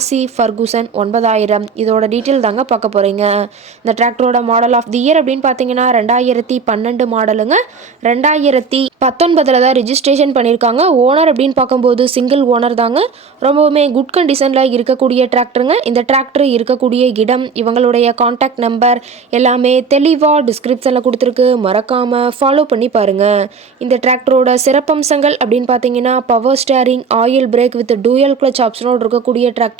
மாசி Ferguson ஒன்பதாயிரம். இதோட detail தாங்க பார்க்க போகிறீங்க இந்த டிராக்டரோட மாடல் ஆஃப் தி இயர் அப்படின்னு பார்த்தீங்கன்னா ரெண்டாயிரத்தி பன்னெண்டு மாடலுங்க ரெண்டாயிரத்தி பத்தொன்பதில் தான் ரிஜிஸ்ட்ரேஷன் பண்ணியிருக்காங்க. ஓனர் அப்படின்னு பார்க்கும்போது சிங்கிள் ஓனர் தாங்க. ரொம்பவுமே குட் கண்டிஷனில் இருக்கக்கூடிய டிராக்டருங்க இந்த டிராக்டர் இருக்கக்கூடிய இடம் இவங்களுடைய காண்டாக்ட் நம்பர் எல்லாமே தெளிவாக டிஸ்கிரிப்ஷனில் கொடுத்துருக்கு. மறக்காமல் ஃபாலோ பண்ணி பாருங்கள் இந்த டிராக்டரோட சிறப்பம்சங்கள் அப்படின்னு பார்த்தீங்கன்னா power steering oil brake with dual clutch ஆப்ஷனோடு இருக்கக்கூடிய டிராக்டர்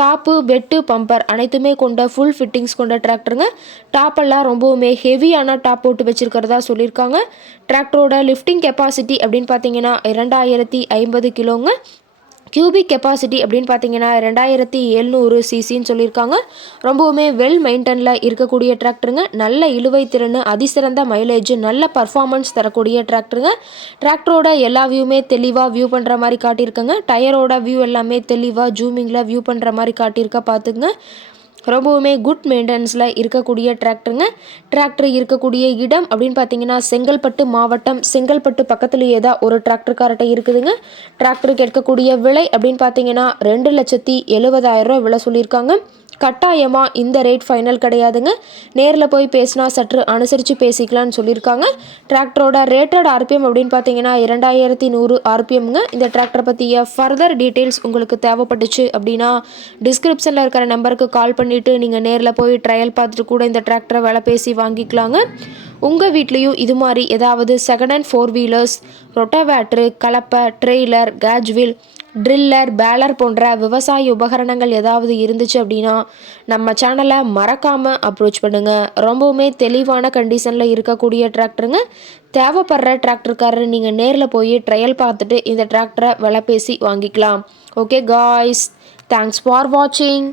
டாப்பு பெட்டு பம்பர் அனைத்துமே கொண்ட ஃபுல் ஃபிட்டிங்ஸ் கொண்ட டிராக்டருங்க டாப்பெல்லாம் ரொம்பவுமே ஹெவியான டாப் போட்டு வச்சுருக்கிறதா சொல்லியிருக்காங்க. டிராக்டரோட லிஃப்டிங் கெப்பாசிட்டி அப்படின்னு பார்த்தீங்கன்னா இரண்டாயிரத்தி ஐம்பது கிலோங்க. கியூபிக் கெப்பாசிட்டி அப்படின்னு பார்த்தீங்கன்னா ரெண்டாயிரத்தி எழுநூறு சிசின்னு சொல்லியிருக்காங்க. ரொம்பவுமே வெல் மெயின்டனில் இருக்கக்கூடிய டிராக்டருங்க நல்ல இழுவை திறன் அதிசிறந்த மைலேஜ் நல்ல பர்ஃபார்மன்ஸ் தரக்கூடிய டிராக்டருங்க டிராக்டரோட எல்லா வியூமே தெளிவாக வியூ பண்ணுற மாதிரி காட்டியிருக்குங்க. டயரோட வியூ எல்லாமே தெளிவாக ஜூமிங்கில் வியூ பண்ணுற மாதிரி காட்டியிருக்க பார்த்துங்க ரொம்பவுமே குட் மெயின்டெனன்ஸில் இருக்கக்கூடிய டிராக்டருங்க டிராக்டர் இருக்கக்கூடிய இடம் அப்படின்னு பார்த்தீங்கன்னா செங்கல்பட்டு மாவட்டம் செங்கல்பட்டு பக்கத்துலேயே தான் ஒரு டிராக்டர் இருக்குதுங்க. டிராக்டருக்கு எடுக்கக்கூடிய விலை அப்படின்னு பார்த்தீங்கன்னா ரெண்டு லட்சத்தி எழுபதாயிரம் ரூபா விலை சொல்லியிருக்காங்க. கட்டாயமாக இந்த ரேட் ஃபைனல் கிடையாதுங்க. நேரில் போய் பேசினா சற்று அனுசரித்து பேசிக்கலாம்னு சொல்லியிருக்காங்க. டிராக்டரோட ரேட்டட் ஆர்பிஎம் அப்படின்னு பார்த்தீங்கன்னா இரண்டாயிரத்தி நூறு ஆர்பிஎம்ங்க இந்த டிராக்டர் பற்றிய ஃபர்தர் டீட்டெயில்ஸ் உங்களுக்கு தேவைப்பட்டுச்சு அப்படின்னா டிஸ்கிரிப்ஷனில் இருக்கிற நம்பருக்கு கால் பண்ணி பண்ணிவிட்டு நீங்கள் நேரில் போய் ட்ரையல் பார்த்துட்டு கூட இந்த டிராக்டரை விலை பேசி வாங்கிக்கலாங்க. உங்கள் வீட்லேயும் இது மாதிரி ஏதாவது second hand four wheelers rotavator கலப்பை ட்ரெய்லர் கேஜ்வில் ட்ரில்லர் பேலர் போன்ற விவசாய உபகரணங்கள் ஏதாவது இருந்துச்சு அப்படின்னா நம்ம சேனலை மறக்காமல் அப்ரோச் பண்ணுங்கள் ரொம்பவுமே தெளிவான கண்டிஷனில் இருக்கக்கூடிய டிராக்டருங்க தேவைப்படுற டிராக்டருக்காரர் நீங்கள் நேரில் போய் ட்ரையல் பார்த்துட்டு இந்த டிராக்டரை விலை பேசி வாங்கிக்கலாம். ஓகே காய்ஸ் தேங்க்ஸ் ஃபார் வாட்சிங்